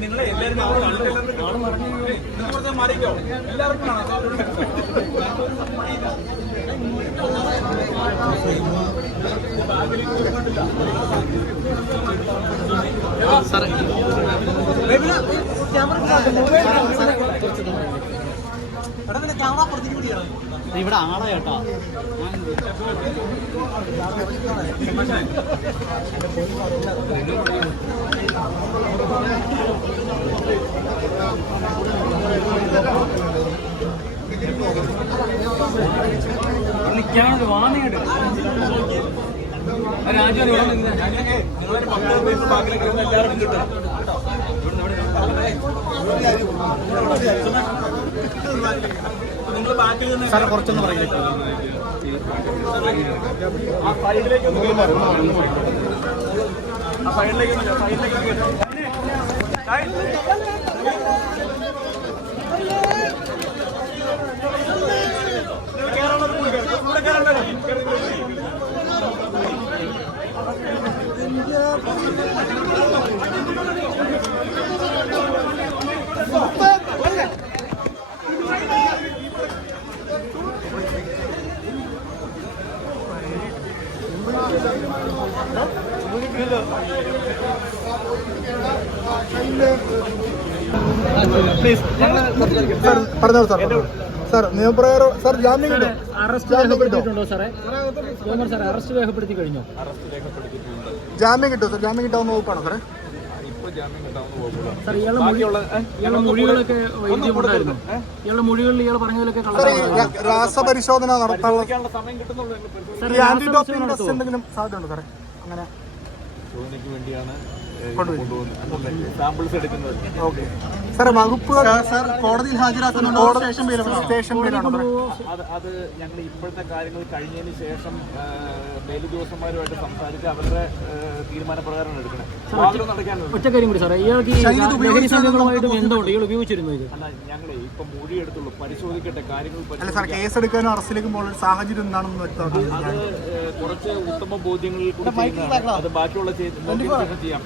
നിങ്ങളെ എല്ലാവരും മാറിക്കോ എല്ലാവർക്കും ഇവിടെ ആളെ കേട്ടോ നിൽക്കാനൊരു വാണിയുണ്ട് രാജ്യം എല്ലാവരും കിട്ടും. സാറെ കുറച്ചൊന്ന് പറയില്ലേ ആ സൈഡിലേക്ക് പറഞ്ഞോളൂ സാർ. സാർ നിയമപ്രകാരം സാർ ജാമ്യം കിട്ടും. അറസ്റ്റ് രേഖപ്പെടുത്തിയിട്ടുണ്ടോ സാറേ? സാറേ അറസ്റ്റ് രേഖപ്പെടുത്തി കഴിഞ്ഞോ? ജാമ്യം കിട്ടും സാർ. ജാമ്യം കിട്ടാവുന്ന വകുപ്പാണോ സാറേ? സാർ ഇയാളുടെ മൊഴികളൊക്കെ വൈദ്യമുണ്ടായിരുന്നു. ഇയാളുടെ മൊഴികളിൽ ഇയാൾ പറഞ്ഞതിലൊക്കെ രാസപരിശോധന നടത്താനുള്ള ആന്റി ഡോപ്പിംഗ് ടെസ്റ്റ് എന്തെങ്കിലും സാധ്യതയുണ്ടോ സാറേ? അങ്ങനെ വേണ്ടിയാണ് സാമ്പിൾസ് എടുക്കുന്നത്. ഓക്കെ സാറേ വകുപ്പ് സാർ കോടതിയിൽ ഹാജരാക്കുന്നുണ്ടോ? സ്റ്റേഷൻ ബെയിലാണോ? അത് ഞങ്ങൾ ഇപ്പോഴത്തെ കാര്യങ്ങൾ കഴിഞ്ഞതിന് ശേഷം മേലുദ്യോഗസ്ഥന്മാരുമായിട്ട് സംസാരിച്ച് അവരുടെ തീരുമാനപ്രകാരമാണ് എടുക്കുന്നത്. ഒറ്റ കാര്യം കൂടി സാറേ, ഇയാൾക്ക് ലഹരി സംഘങ്ങളുമായിട്ട് ബന്ധമുണ്ട്. ഇയാൾ ഉപയോഗിച്ചിരുന്നു ഇത്? അല്ല, ഞങ്ങളെ ഇപ്പൊ മൊഴി എടുത്തുള്ളൂ, പരിശോധിക്കട്ടെ കാര്യങ്ങൾ. അല്ല സാർ, കേസ് എടുക്കാനോ അറസ്റ്റിലേക്ക് പോകുന്ന സാഹചര്യം എന്താണെന്ന് വ്യക്തമാക്കാം. അത് കുറച്ച് ഉത്തമ ബോധ്യങ്ങളിൽ കൂടി അത് ബാക്കിയുള്ള ചെയ്യാം.